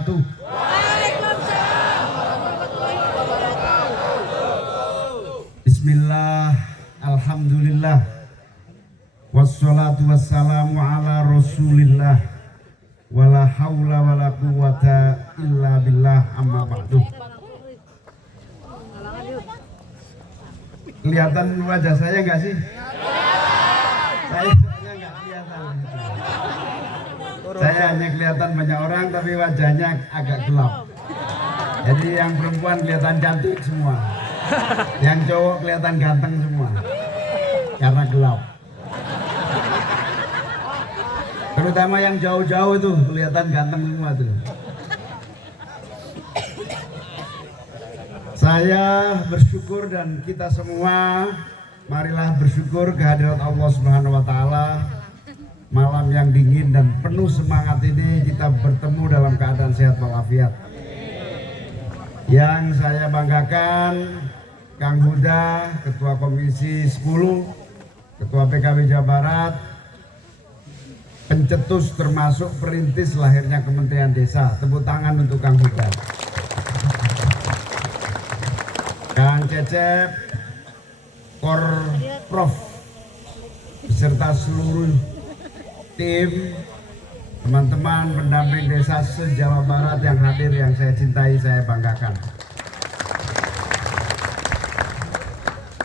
wabarakatuh. Waalaikumsalam warahmatullahi wabarakatuh. Bismillah, alhamdulillah, wassalatu wassalamu ala rasulillah, wala hawla wala quwata illa billah, amma ba'du. Kelihatan wajah saya nggak sih? Saya nggak kelihatan. Saya hanya kelihatan banyak orang tapi wajahnya agak gelap. Jadi yang perempuan kelihatan cantik semua, yang cowok kelihatan ganteng semua karena gelap. Terutama yang jauh-jauh itu kelihatan ganteng semua tuh. Saya bersyukur dan kita semua marilah bersyukur kehadirat Allah Subhanahu wa taala. Malam yang dingin dan penuh semangat ini kita bertemu dalam keadaan sehat walafiat. Yang saya banggakan Kang Huda, Ketua Komisi 10, Ketua PKB Jawa Barat, pencetus termasuk perintis lahirnya Kementerian Desa. Tepuk tangan untuk Kang Huda. Kang Cecep, Prof, beserta seluruh tim, teman-teman pendamping desa se-Jawa Barat yang hadir, yang saya cintai, saya banggakan.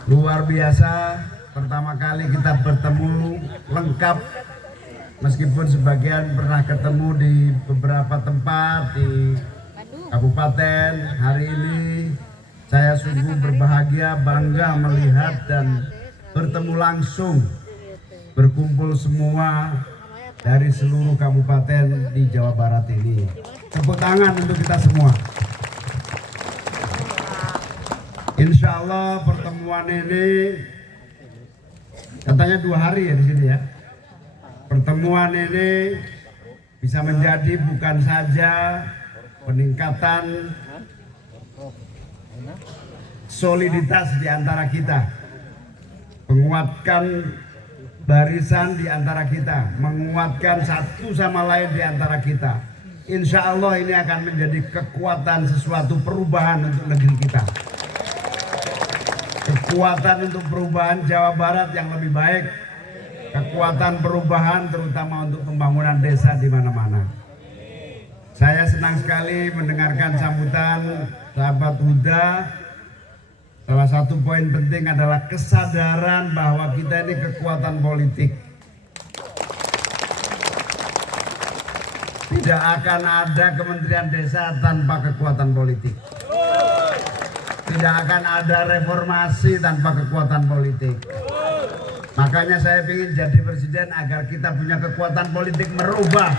Luar biasa, pertama kali kita bertemu lengkap, meskipun sebagian pernah ketemu di beberapa tempat di kabupaten. Hari ini saya sungguh berbahagia, bangga melihat dan bertemu langsung, berkumpul semua dari seluruh kabupaten di Jawa Barat ini. Tepuk tangan untuk kita semua. Insya Allah pertemuan ini katanya 2 hari ya di sini ya. Pertemuan ini bisa menjadi bukan saja peningkatan soliditas di antara kita, menguatkan barisan di antara kita, menguatkan satu sama lain di antara kita. Insya Allah ini akan menjadi kekuatan sesuatu perubahan untuk negeri kita. Kekuatan untuk perubahan Jawa Barat yang lebih baik. Kekuatan perubahan terutama untuk pembangunan desa di mana-mana. Saya senang sekali mendengarkan sambutan sahabat Huda. Salah satu poin penting adalah kesadaran bahwa kita ini kekuatan politik. Tidak akan ada Kementerian Desa tanpa kekuatan politik. Tidak akan ada reformasi tanpa kekuatan politik. Makanya saya ingin jadi presiden agar kita punya kekuatan politik merubah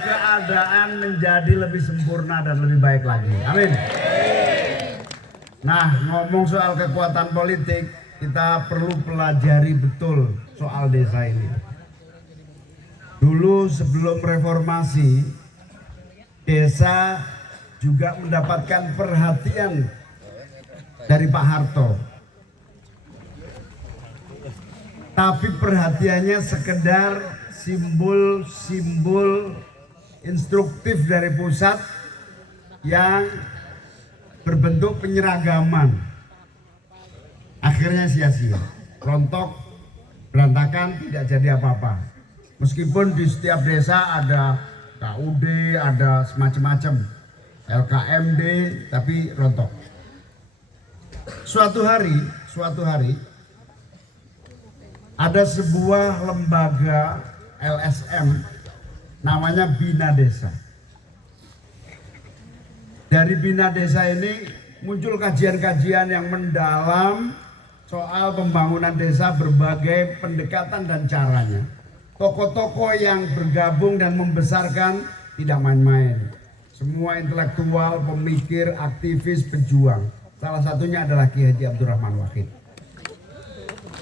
keadaan menjadi lebih sempurna dan lebih baik lagi. Amin. Nah, ngomong soal kekuatan politik, kita perlu pelajari betul soal desa ini. Dulu sebelum reformasi, desa juga mendapatkan perhatian dari Pak Harto. Tapi perhatiannya sekedar simbol-simbol instruktif dari pusat yang berbentuk penyeragaman. Akhirnya sia-sia, rontok, berantakan, tidak jadi apa-apa. Meskipun di setiap desa ada KUD, ada semacam-macam, LKMD, tapi rontok. Suatu hari ada sebuah lembaga LSM namanya Bina Desa. Dari Bina Desa ini muncul kajian-kajian yang mendalam soal pembangunan desa, berbagai pendekatan dan caranya. Tokoh-tokoh yang bergabung dan membesarkan tidak main-main. Semua intelektual, pemikir, aktivis, pejuang. Salah satunya adalah Ki Haji Abdurrahman Wahid.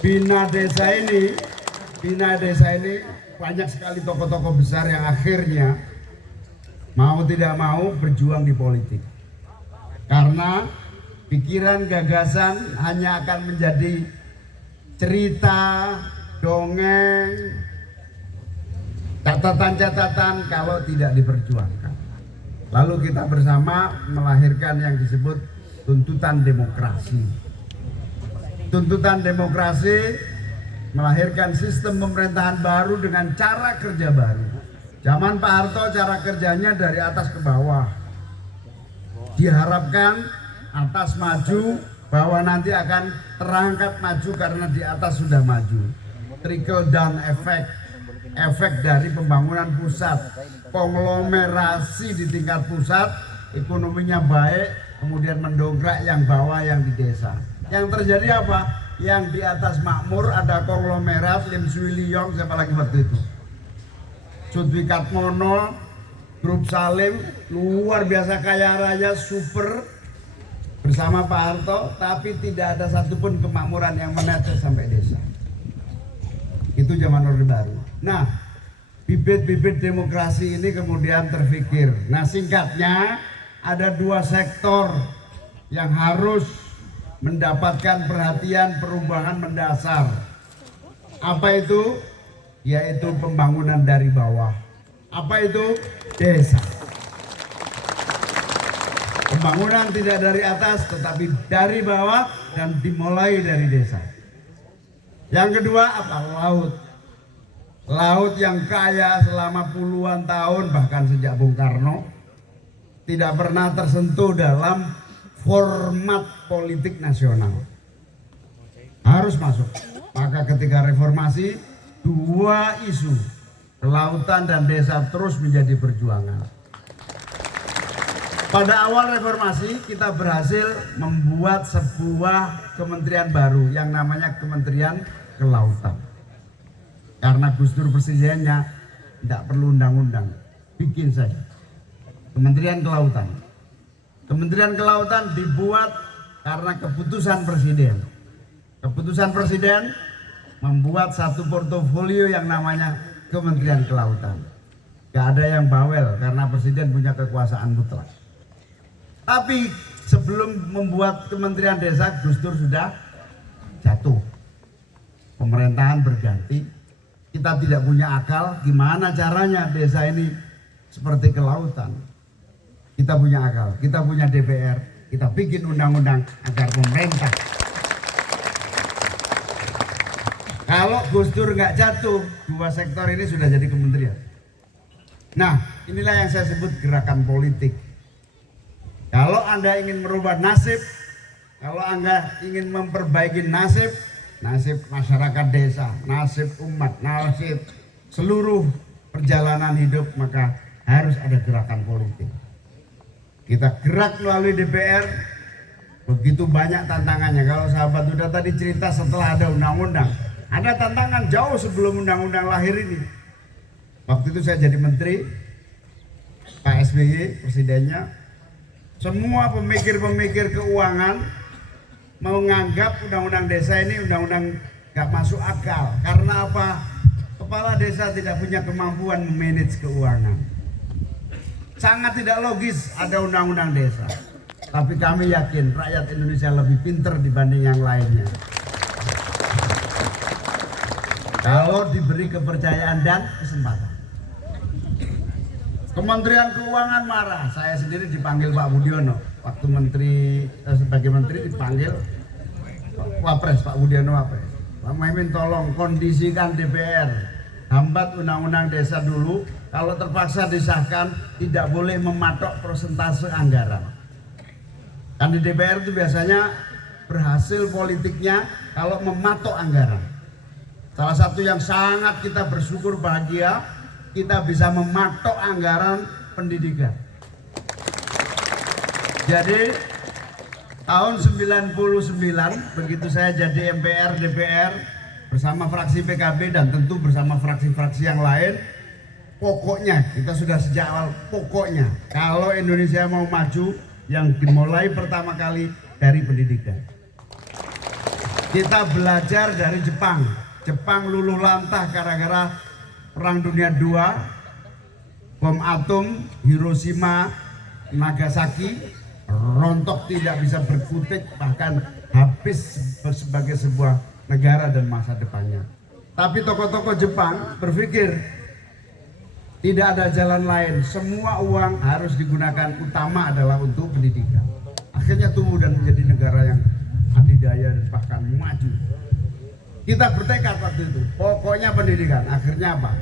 Bina Desa ini banyak sekali tokoh-tokoh besar yang akhirnya mau tidak mau berjuang di politik. Karena pikiran, gagasan hanya akan menjadi cerita, dongeng, catatan-catatan kalau tidak diperjuangkan. Lalu kita bersama melahirkan yang disebut tuntutan demokrasi. Tuntutan demokrasi melahirkan sistem pemerintahan baru dengan cara kerja baru. Zaman Pak Harto cara kerjanya dari atas ke bawah. Diharapkan atas maju, bawah nanti akan terangkat maju karena di atas sudah maju. Trickle down effect, efek dari pembangunan pusat, konglomerasi di tingkat pusat, ekonominya baik, kemudian mendongkrak yang bawah yang di desa. Yang terjadi apa? Yang di atas makmur ada konglomerat, Lim Swee Lyong, siapa lagi waktu itu? Sudwikat Mono, Grup Salim, luar biasa kaya raya, super bersama Pak Harto, tapi tidak ada satupun kemakmuran yang menetes sampai desa. Itu zaman Orde Baru. Nah, bibit-bibit demokrasi ini kemudian terfikir. Nah, singkatnya ada dua sektor yang harus mendapatkan perhatian perubahan mendasar. Apa itu? Yaitu pembangunan dari bawah. Apa itu? Desa. Pembangunan tidak dari atas tetapi dari bawah dan dimulai dari desa. Yang kedua apa? Laut. Laut yang kaya selama puluhan tahun bahkan sejak Bung Karno tidak pernah tersentuh dalam format politik nasional. Harus masuk. Maka ketika reformasi, dua isu kelautan dan desa terus menjadi perjuangan. Pada awal reformasi kita berhasil membuat sebuah kementerian baru yang namanya Kementerian Kelautan. Karena Gus Dur presidennya tidak perlu undang-undang, bikin saja Kementerian Kelautan. Kementerian Kelautan dibuat karena keputusan presiden. Keputusan presiden membuat satu portofolio yang namanya Kementerian Kelautan. Gak ada yang bawel karena presiden punya kekuasaan mutlak. Tapi sebelum membuat Kementerian Desa, Gus Dur sudah jatuh. Pemerintahan berganti. Kita tidak punya akal gimana caranya desa ini seperti kelautan. Kita punya akal, kita punya DPR, kita bikin undang-undang agar pemerintah. Kalau Gus Dur nggak jatuh, dua sektor ini sudah jadi kementerian. Nah, inilah yang saya sebut gerakan politik. Kalau Anda ingin merubah nasib, kalau Anda ingin memperbaiki nasib masyarakat desa, nasib umat, nasib seluruh perjalanan hidup, maka harus ada gerakan politik. Kita gerak melalui DPR, begitu banyak tantangannya. Kalau sahabat udah tadi cerita setelah ada undang-undang, ada tantangan jauh sebelum undang-undang lahir ini. Waktu itu saya jadi menteri, Pak SBY presidennya, semua pemikir-pemikir keuangan menganggap undang-undang desa ini undang-undang gak masuk akal. Karena apa? Kepala desa tidak punya kemampuan memanage keuangan. Sangat tidak logis ada undang-undang desa. Tapi kami yakin rakyat Indonesia lebih pintar dibanding yang lainnya. Kalau diberi kepercayaan dan kesempatan. Kementerian Keuangan marah. Saya sendiri dipanggil Pak Budiono. Waktu sebagai menteri dipanggil Wapres, Pak Budiono Wapres. Pak Muhaimin tolong kondisikan DPR. Hambat undang-undang desa dulu. Kalau terpaksa disahkan tidak boleh mematok persentase anggaran. Kan di DPR itu biasanya berhasil politiknya kalau mematok anggaran. Salah satu yang sangat kita bersyukur bahagia, kita bisa mematok anggaran pendidikan. Jadi tahun 99 begitu saya jadi MPR DPR bersama fraksi PKB dan tentu bersama fraksi-fraksi yang lain, pokoknya kita sudah sejak awal, pokoknya kalau Indonesia mau maju yang dimulai pertama kali dari pendidikan. Kita belajar dari Jepang. Jepang luluh lantah gara-gara Perang Dunia II, bom atom Hiroshima, Nagasaki, rontok tidak bisa berkutik, bahkan habis sebagai sebuah negara dan masa depannya. Tapi tokoh-tokoh Jepang berpikir, Tidak ada jalan lain. Semua uang harus digunakan, utama adalah untuk pendidikan. Akhirnya tumbuh dan menjadi negara yang adidaya dan bahkan maju. Kita bertekad waktu itu, pokoknya pendidikan. Akhirnya apa?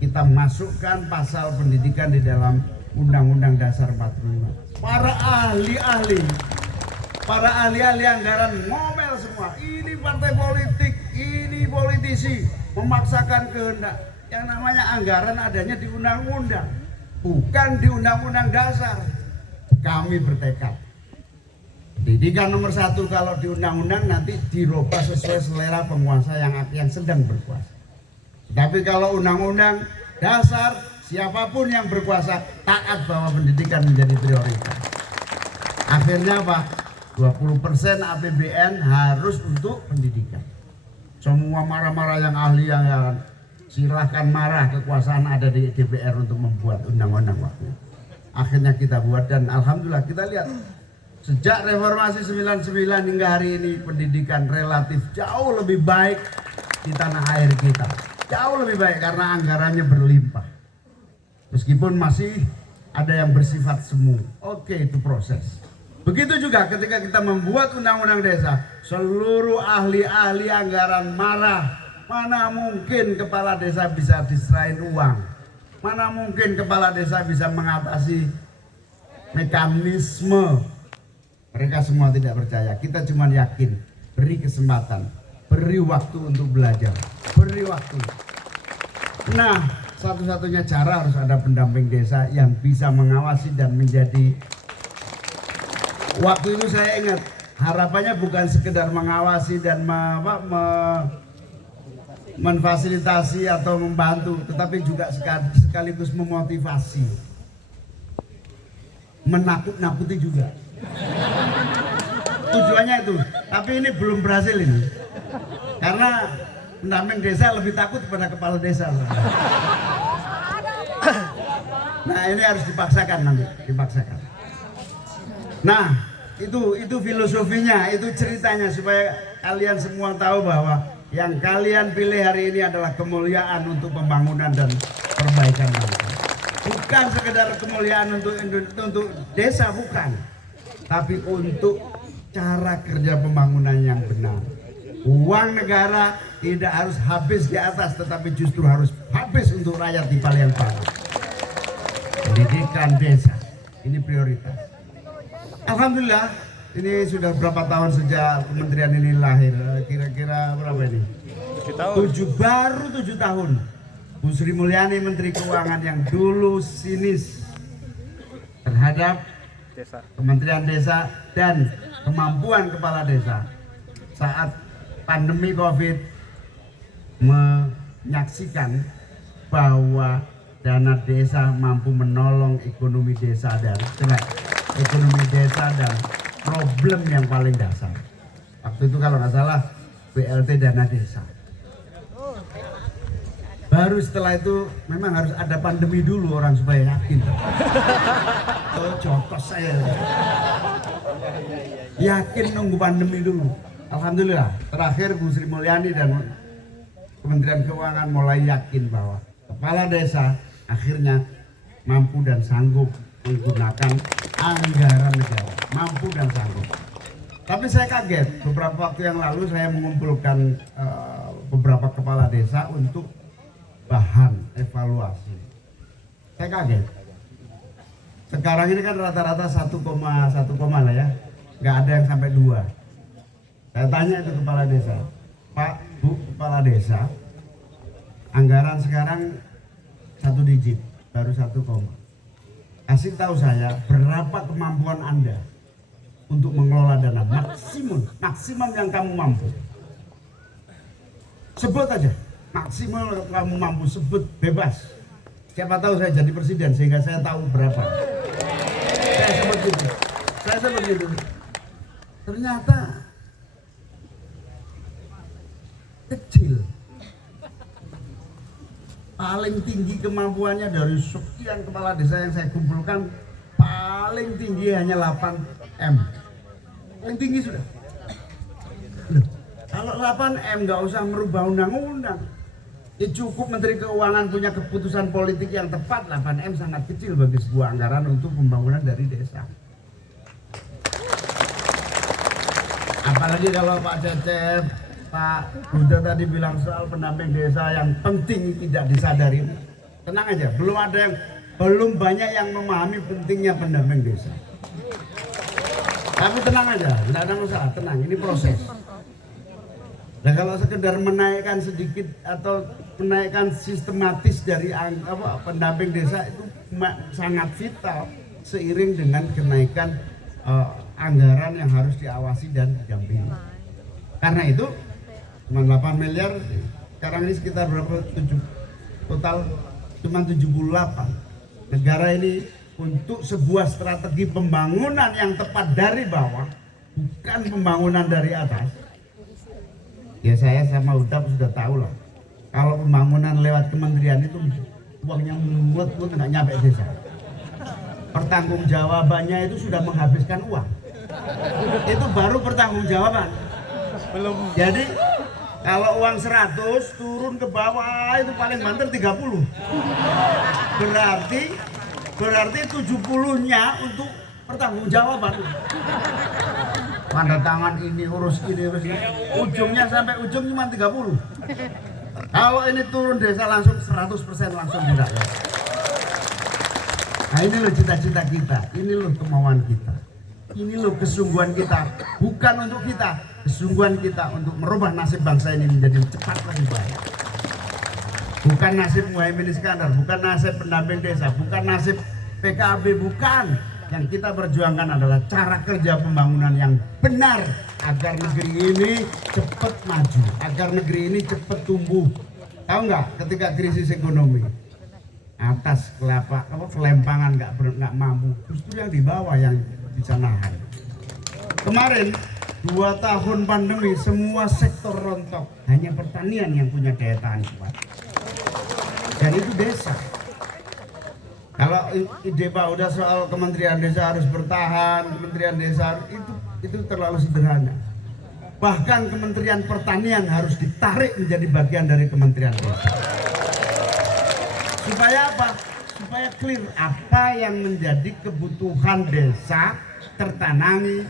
Kita masukkan pasal pendidikan di dalam Undang-Undang Dasar 45. Para ahli anggaran ngomel semua. Ini partai politik, ini politisi memaksakan kehendak. Yang namanya anggaran adanya di undang-undang, bukan di Undang-Undang Dasar. Kami bertekad. Pendidikan nomor 1 kalau di undang-undang nanti dirubah sesuai selera penguasa yang sedang berkuasa. Tapi kalau undang-undang dasar, siapapun yang berkuasa taat bahwa pendidikan menjadi prioritas. Akhirnya apa? 20% APBN harus untuk pendidikan. Semua marah-marah yang ahli yang silahkan marah, kekuasaan ada di DPR untuk membuat undang-undang waktu. Akhirnya kita buat dan alhamdulillah kita lihat sejak reformasi 99 hingga hari ini pendidikan relatif jauh lebih baik di tanah air kita. Jauh lebih baik karena anggarannya berlimpah. Meskipun masih ada yang bersifat semu. Oke, itu proses. Begitu juga ketika kita membuat undang-undang desa, seluruh ahli-ahli anggaran marah. Mana mungkin kepala desa bisa diserahin uang? Mana mungkin kepala desa bisa mengatasi mekanisme? Mereka semua tidak percaya. Kita cuma yakin, beri kesempatan, beri waktu untuk belajar, beri waktu. Nah, satu-satunya cara harus ada pendamping desa yang bisa mengawasi dan menjadi. Waktu itu saya ingat, harapannya bukan sekedar mengawasi dan memfasilitasi atau membantu, tetapi juga sekaligus memotivasi, menakut-nakuti juga. Tujuannya itu, tapi ini belum berhasil ini, karena pendamping desa lebih takut pada kepala desa. Nah, ini harus dipaksakan nanti, dipaksakan. Nah, itu filosofinya, itu ceritanya supaya kalian semua tahu bahwa yang kalian pilih hari ini adalah kemuliaan untuk pembangunan dan perbaikan bangsa. Bukan sekedar kemuliaan untuk desa, bukan. Tapi untuk cara kerja pembangunan yang benar. Uang negara tidak harus habis di atas, tetapi justru harus habis untuk rakyat di paling bawah. Pendidikan desa, ini prioritas. Alhamdulillah, ini sudah berapa tahun sejak kementerian ini lahir? Kira-kira berapa ini? 7 tahun. Bu Sri Mulyani Menteri Keuangan yang dulu sinis terhadap Kementerian Desa dan kemampuan kepala desa saat pandemi COVID menyaksikan bahwa dana desa mampu menolong ekonomi desa dan problem yang paling dasar. Waktu itu kalau nggak salah BLT dana desa. Baru setelah itu memang harus ada pandemi dulu orang supaya yakin. Oh, jotos saya. Yakin nunggu pandemi dulu. Alhamdulillah terakhir Bu Sri Mulyani dan Kementerian Keuangan mulai yakin bahwa kepala desa akhirnya mampu dan sanggup menggunakan anggaran negara, mampu dan sanggup. Tapi saya kaget, beberapa waktu yang lalu saya mengumpulkan beberapa kepala desa untuk bahan evaluasi. Saya kaget. Sekarang ini kan rata-rata 1,1 lah ya, nggak ada yang sampai 2. Saya tanya itu kepala desa, Pak, Bu, kepala desa, anggaran sekarang 1 digit, baru 1, kasih tahu saya berapa kemampuan Anda untuk mengelola dana maksimum yang kamu mampu. Sebut aja, maksimal kamu mampu, sebut bebas. Siapa tahu saya jadi presiden sehingga saya tahu berapa. Saya sebut gitu. Ternyata kecil. Paling tinggi kemampuannya dari sekian kepala desa yang saya kumpulkan, paling tinggi hanya 8 M. Paling tinggi sudah. Loh, kalau 8 M nggak usah merubah undang-undang. Ya cukup Menteri Keuangan punya keputusan politik yang tepat, 8M sangat kecil bagi sebuah anggaran untuk pembangunan dari desa. Apalagi kalau Pak Cecep, Pak Huda tadi bilang soal pendamping desa yang penting tidak disadari. Tenang aja, belum banyak yang memahami pentingnya pendamping desa. Tapi tenang aja, tidak ada masalah, tenang, ini proses. Nah kalau sekedar menaikkan sedikit atau menaikkan sistematis dari pendamping desa itu sangat vital seiring dengan kenaikan anggaran yang harus diawasi dan didampingi. Karena itu cuma 8 miliar, sekarang ini sekitar berapa? Total cuma 78. Negara ini untuk sebuah strategi pembangunan yang tepat dari bawah, bukan pembangunan dari atas. Ya saya sama Udap sudah tahu lah, kalau pembangunan lewat kementerian itu uangnya mulut nggak nyampe desa. Pertanggungjawabannya itu sudah menghabiskan uang. Itu baru pertanggungjawaban. Belum. Jadi kalau uang 100 turun ke bawah itu paling banter 30. Berarti 70-nya untuk pertanggungjawaban. Tanda tangan ini urus ini. Ujungnya sampai ujung cuma 30. Kalau ini turun desa langsung 100% langsung di rakyat. Nah ini loh cita-cita kita, ini loh kemauan kita, ini loh kesungguhan kita, bukan untuk kita, kesungguhan kita untuk merubah nasib bangsa ini menjadi cepat lebih baik. Bukan nasib Muhaimin Iskandar, bukan nasib pendamping desa, bukan nasib PKB, bukan. Yang kita perjuangkan adalah cara kerja pembangunan yang benar agar negeri ini cepat maju, agar negeri ini cepat tumbuh. Tahu nggak ketika krisis ekonomi? Atas kelempangan nggak mampu, justru yang di bawah yang bisa nahan. Kemarin 2 tahun pandemi semua sektor rontok, hanya pertanian yang punya daya tahan kuat. Dan itu desa. Kalau ide Pak udah soal Kementerian Desa harus bertahan, Kementerian Desa itu terlalu sederhana. Bahkan Kementerian Pertanian harus ditarik menjadi bagian dari Kementerian Desa. Supaya apa? Supaya clear apa yang menjadi kebutuhan desa tertangani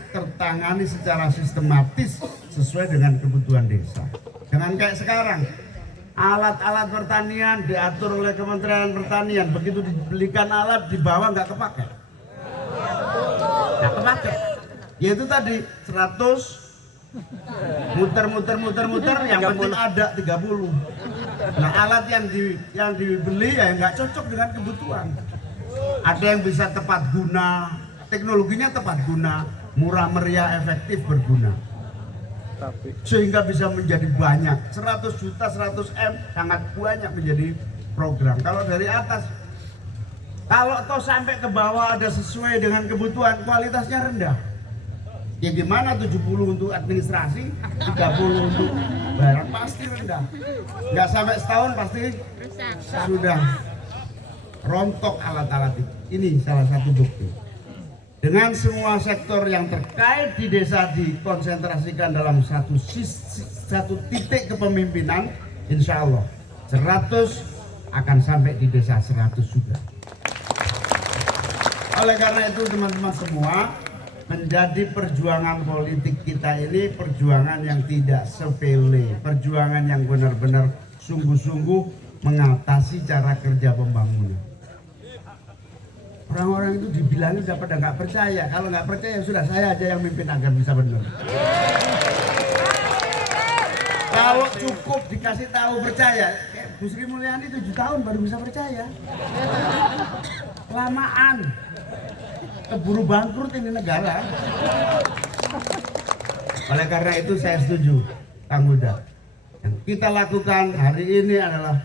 secara sistematis sesuai dengan kebutuhan desa. Jangan kayak sekarang, alat-alat pertanian diatur oleh Kementerian Pertanian, begitu dibelikan alat di bawah nggak kepake. Nggak kepake. Yaitu tadi 100 muter, yang penting ada 30. Nah alat yang dibeli ya nggak cocok dengan kebutuhan. Ada yang bisa tepat guna, teknologinya tepat guna, murah meriah, efektif, berguna. Sehingga bisa menjadi banyak, 100 juta, 100 M sangat banyak menjadi program. Kalau dari atas, kalau toh sampai ke bawah ada sesuai dengan kebutuhan, kualitasnya rendah. Ya gimana 70 untuk administrasi, 30 untuk barang, pasti rendah. Nggak sampai setahun pasti sudah rontok alat-alat itu. Ini salah satu bukti. Dengan semua sektor yang terkait di desa dikonsentrasikan dalam satu titik kepemimpinan, insya Allah 100 akan sampai di desa 100 juga. Oleh karena itu teman-teman semua, menjadi perjuangan politik kita ini perjuangan yang tidak sepele, perjuangan yang benar-benar sungguh-sungguh mengatasi cara kerja pembangunan. Orang-orang itu dibilangin udah pada nggak percaya, kalau nggak percaya sudah saya aja yang mimpin agar bisa benar. Kalau cukup dikasih tahu percaya, kayak Bu Sri Mulyani 7 tahun baru bisa percaya. Lamaan. Keburu bangkrut ini negara. Oleh karena itu saya setuju, Kang Huda. Yang kita lakukan hari ini adalah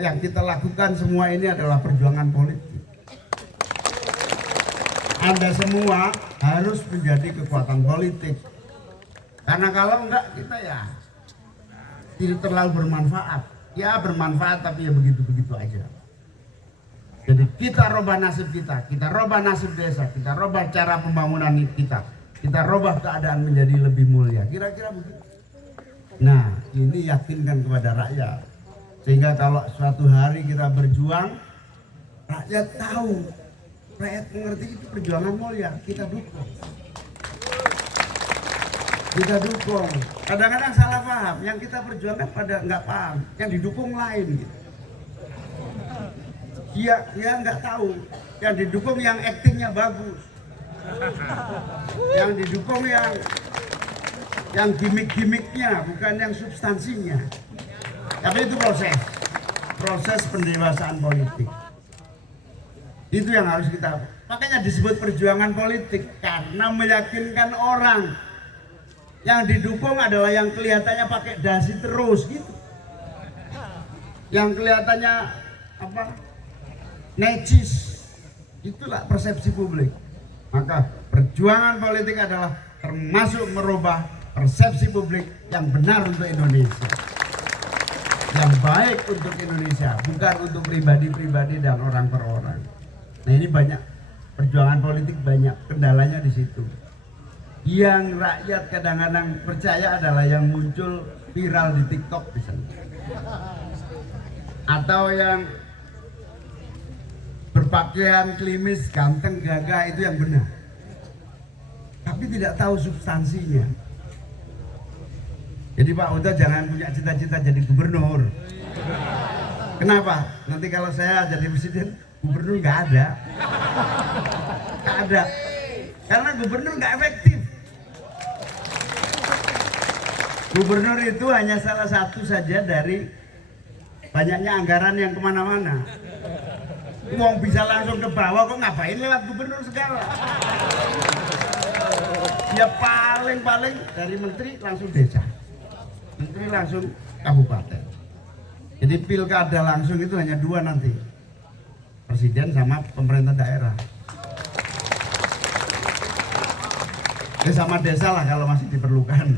yang kita lakukan semua ini adalah perjuangan politik. Anda semua harus menjadi kekuatan politik. Karena kalau enggak kita ya tidak terlalu bermanfaat. Ya bermanfaat tapi ya begitu-begitu aja. Jadi kita robah nasib kita robah nasib desa, kita robah cara pembangunan kita robah keadaan menjadi lebih mulia. Kira-kira begitu. Nah, ini yakinkan kepada rakyat. Sehingga kalau suatu hari kita berjuang, rakyat tahu, rakyat mengerti itu perjuangan mulia, kita dukung. Kita dukung. Kadang-kadang salah paham, yang kita perjuangkan pada nggak paham, yang didukung lain. Gitu. Dia nggak tahu, yang didukung yang aktingnya bagus, yang didukung yang gimmick-gimmicknya, bukan yang substansinya. Tapi itu proses pendewasaan politik. Itu yang harus kita, makanya disebut perjuangan politik, karena meyakinkan orang. Yang didukung adalah yang kelihatannya pakai dasi terus gitu. Yang kelihatannya apa? Necis. Itulah persepsi publik. Maka perjuangan politik adalah termasuk merubah persepsi publik yang benar untuk Indonesia. Yang baik untuk Indonesia, bukan untuk pribadi-pribadi dan orang per orang. Nah, ini banyak perjuangan politik, banyak kendalanya di situ. Yang rakyat kadang-kadang percaya adalah yang muncul viral di TikTok misalnya, atau yang berpakaian klimis, ganteng, gagah, itu yang benar, tapi tidak tahu substansinya. Jadi Pak Uto jangan punya cita-cita jadi gubernur. Kenapa? Nanti kalau saya jadi presiden, gubernur nggak ada. Nggak ada. Karena gubernur nggak efektif. Gubernur itu hanya salah satu saja dari banyaknya anggaran yang kemana-mana. Uang bisa langsung ke bawah, kok ngapain lewat gubernur segala? Dia paling dari menteri langsung desa, menteri langsung kabupaten. Jadi pilkada langsung itu hanya dua nanti, presiden sama pemerintah daerah. Ya sama desa lah kalau masih diperlukan.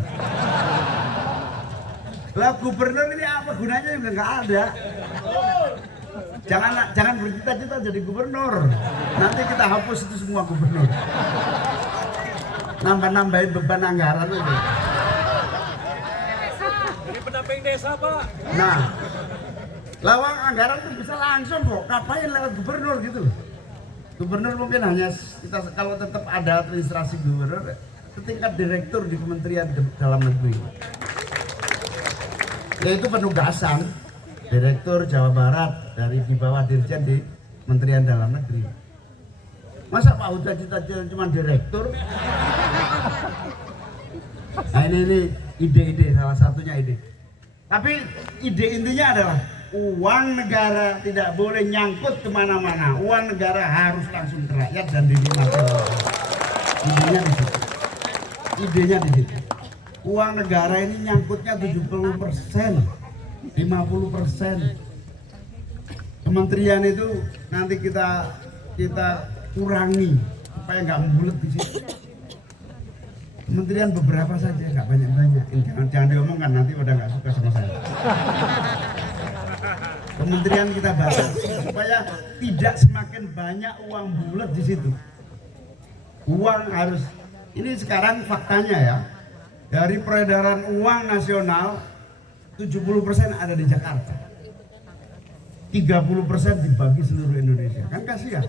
Lah gubernur ini apa gunanya, juga nggak ada. Jangan bercita-cita jadi gubernur. Nanti kita hapus itu semua gubernur. Nambahin beban anggaran itu. Jadi pendamping desa Pak. Nah, lawang anggaran itu bisa langsung kok. Ngapain lewat gubernur gitu? Gubernur mungkin hanya kita kalau tetap ada administrasi gubernur setingkat direktur di Kementerian Dalam Negeri. Yaitu penugasan direktur Jawa Barat dari di bawah dirjen di Kementerian Dalam Negeri. Masa Pak Uda cita-cita cuma direktur? Nah ini ide-ide, salah satunya ide. Tapi ide intinya adalah uang negara tidak boleh nyangkut kemana-mana. Uang negara harus langsung ke rakyat dan dinikmati. Idenya di situ. Idenya di situ. Uang negara ini nyangkutnya 70%, 50%. Kementerian itu nanti kita kurangi supaya nggak membulet di situ. Kementerian beberapa saja, nggak banyak-banyak. Jangan diomongkan, nanti udah nggak suka sama saya. Kementerian kita batasi supaya tidak semakin banyak uang bulat di situ. Uang harus, ini sekarang faktanya ya, dari peredaran uang nasional 70% ada di Jakarta, 30% dibagi seluruh Indonesia. Kan kasihan.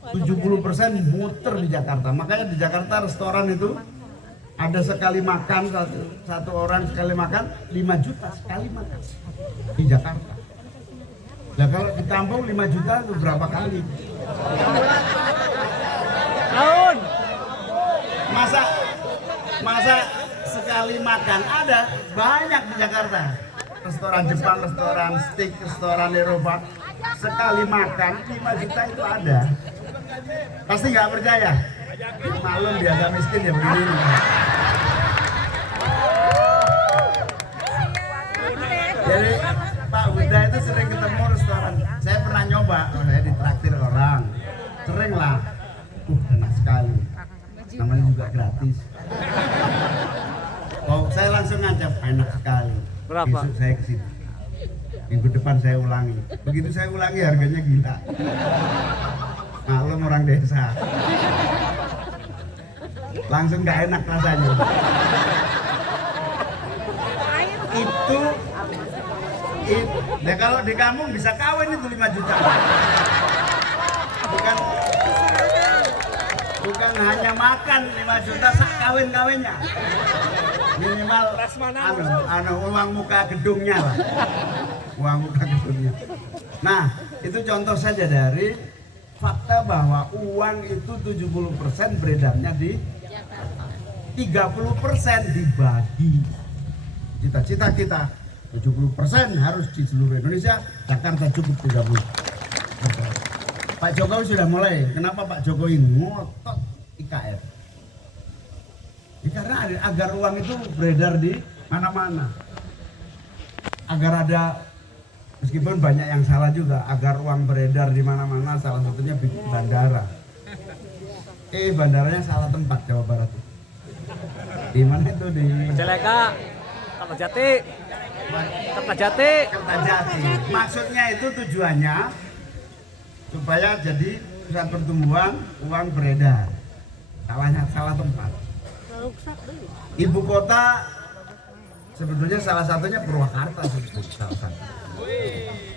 70% muter di Jakarta. Makanya di Jakarta restoran itu ada sekali makan satu orang sekali makan 5 juta sekali makan di Jakarta. Nah kalau di kampung 5 juta itu berapa kali? Tahun. Masa sekali makan ada banyak di Jakarta. Restoran Jepang, restoran steak, restoran Eropa, sekali makan 5 juta itu ada. Pasti nggak percaya? Maklum biasa miskin ya begini. Jadi Pak Huda itu sering ketemu restoran. Saya pernah nyoba, saya ditraktir orang. Sering lah. Enak sekali. Namanya juga gratis. Oh, saya langsung ngajak, enak sekali. Berapa? Besok saya ke situ. Minggu depan saya ulangi. Begitu saya ulangi harganya gila. Maklum orang desa. Langsung gak enak rasanya. Nah kalau di kampung bisa kawin itu 5 juta. Bukan hanya makan 5 juta sak kawin-kawinnya. Minimal uang muka gedungnya lah. Uang muka gedungnya. Nah, itu contoh saja dari fakta bahwa uang itu 70% beredarnya di Jakarta. 30% dibagi. Cita-cita kita 70% harus di seluruh Indonesia, Jakarta cukup 30%. Pak Jokowi sudah mulai. Kenapa Pak Jokowi ngotot IKN? Ya, karena agar uang itu beredar di mana-mana. Agar ada, meskipun banyak yang salah juga, agar uang beredar di mana-mana, salah satunya bikin bandara. Bandaranya salah tempat, Jawa Barat. Di mana itu? Di Majalengka, Kertajati. Kertajati. Kertajati. Maksudnya itu tujuannya supaya jadi pusat pertumbuhan, uang beredar. Salah tempat. Ibu kota sebetulnya salah satunya Purwakarta sebetulnya salah satu.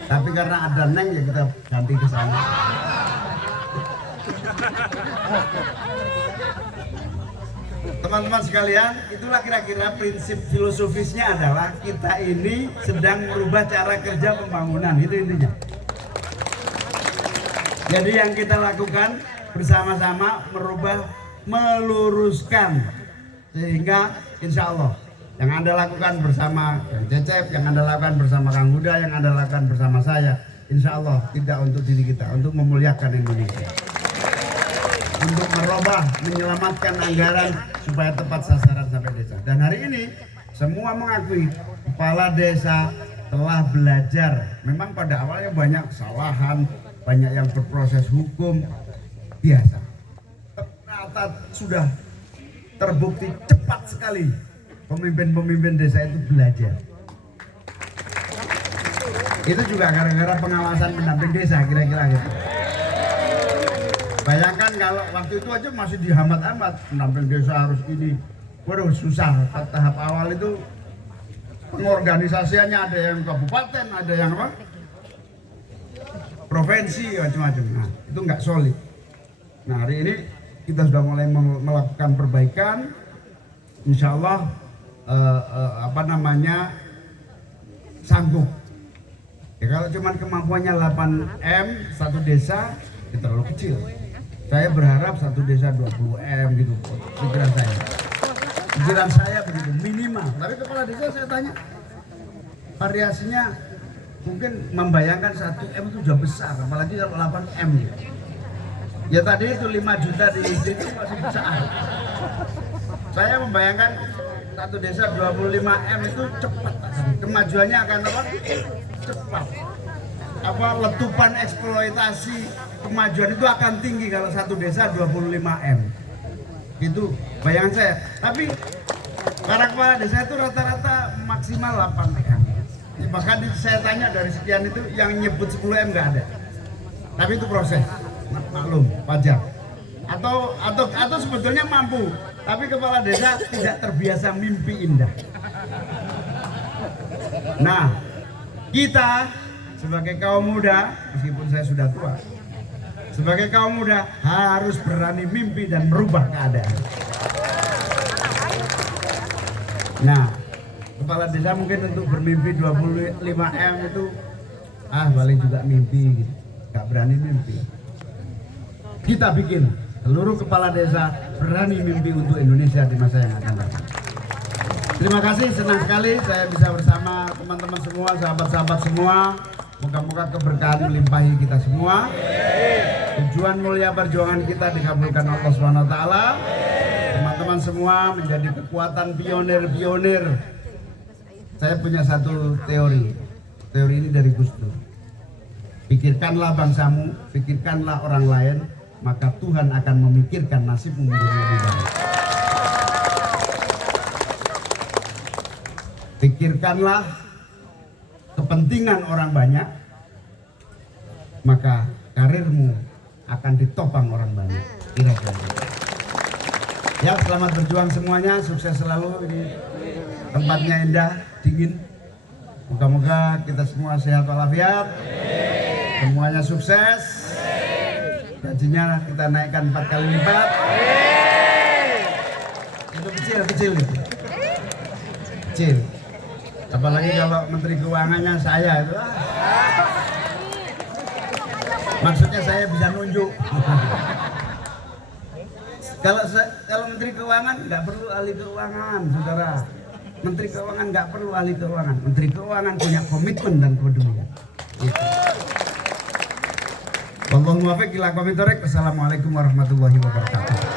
Tapi karena ada Neng ya kita ganti ke sana. Teman-teman sekalian, itulah kira-kira prinsip filosofisnya adalah kita ini sedang merubah cara kerja pembangunan, itu intinya. Jadi yang kita lakukan bersama-sama merubah, meluruskan, sehingga insya Allah yang Anda lakukan bersama Kang Cecep, yang Anda lakukan bersama Kang Huda, yang Anda lakukan bersama saya, insya Allah tidak untuk diri kita, untuk memuliakan Indonesia, untuk merubah, menyelamatkan anggaran supaya tepat sasaran sampai desa. Dan hari ini semua mengakui kepala desa telah belajar. Memang pada awalnya banyak kesalahan, banyak yang berproses hukum, biasa. Ternyata sudah terbukti cepat sekali pemimpin-pemimpin desa itu belajar. Itu juga gara-gara pengawasan pendamping desa, kira-kira gitu. Bayangkan kalau waktu itu aja masih dihambat-hambat, pendamping desa harus ini. Waduh susah, tahap awal itu pengorganisasiannya ada yang kabupaten, ada yang apa? Provinsi, macam-macam. Nah, itu nggak solid. Nah, hari ini kita sudah mulai melakukan perbaikan. Insya Allah sanggup. Ya, kalau cuma kemampuannya 8M satu desa, itu terlalu kecil. Saya berharap satu desa 20M gitu, pikiran saya. Pikiran saya begitu, minimal. Tapi kepala desa saya tanya, variasinya mungkin membayangkan 1M itu sudah besar, apalagi kalau 8M gitu. Ya tadi itu 5 juta di itu masih besar. Saya membayangkan satu desa 25M itu cepat. Kemajuannya akan apa? Cepat. Apa letupan eksploitasi kemajuan itu akan tinggi kalau satu desa 25M. Itu bayangan saya. Tapi para kepala desa itu rata-rata maksimal 8M. Bahkan saya tanya dari sekian itu yang nyebut 10M nggak ada. Tapi itu proses, maklum, wajar. Atau sebetulnya mampu, tapi kepala desa tidak terbiasa mimpi indah. Nah, kita sebagai kaum muda, meskipun saya sudah tua, sebagai kaum muda harus berani mimpi dan merubah keadaan. Nah, kepala desa mungkin untuk bermimpi 25M itu paling juga mimpi gitu. Gak berani mimpi. Kita bikin seluruh kepala desa berani mimpi untuk Indonesia di masa yang akan datang. Terima kasih, senang sekali saya bisa bersama teman-teman semua, sahabat-sahabat semua. Moga-moga keberkahan melimpahi kita semua. Tujuan mulia perjuangan kita dikabulkan Allah SWT. Teman-teman semua menjadi kekuatan pionir-pionir. Saya punya satu teori. Teori ini dari Gus Dur. Pikirkanlah bangsamu, pikirkanlah orang lain, maka Tuhan akan memikirkan nasibmu menjadi lebih baik. Pikirkanlah kepentingan orang banyak, maka karirmu akan ditopang orang banyak. Kira-kira. Ya, selamat berjuang semuanya, sukses selalu. Ini tempatnya indah, dingin. Moga-moga kita semua sehat walafiat, semuanya sukses, gajinya kita naikkan 4 kali lipat. Itu kecil itu. Kecil. Apalagi kalau Menteri Keuangannya saya itu. Maksudnya saya bisa nunjuk. Kalau Menteri Keuangan nggak perlu ahli keuangan, saudara. Menteri Keuangan nggak perlu ahli keuangan. Menteri Keuangan punya komitmen dan kepedulian. Gitu. Wallahu muwaffiq ila aqwamit thoriq. Assalamualaikum warahmatullahi wabarakatuh.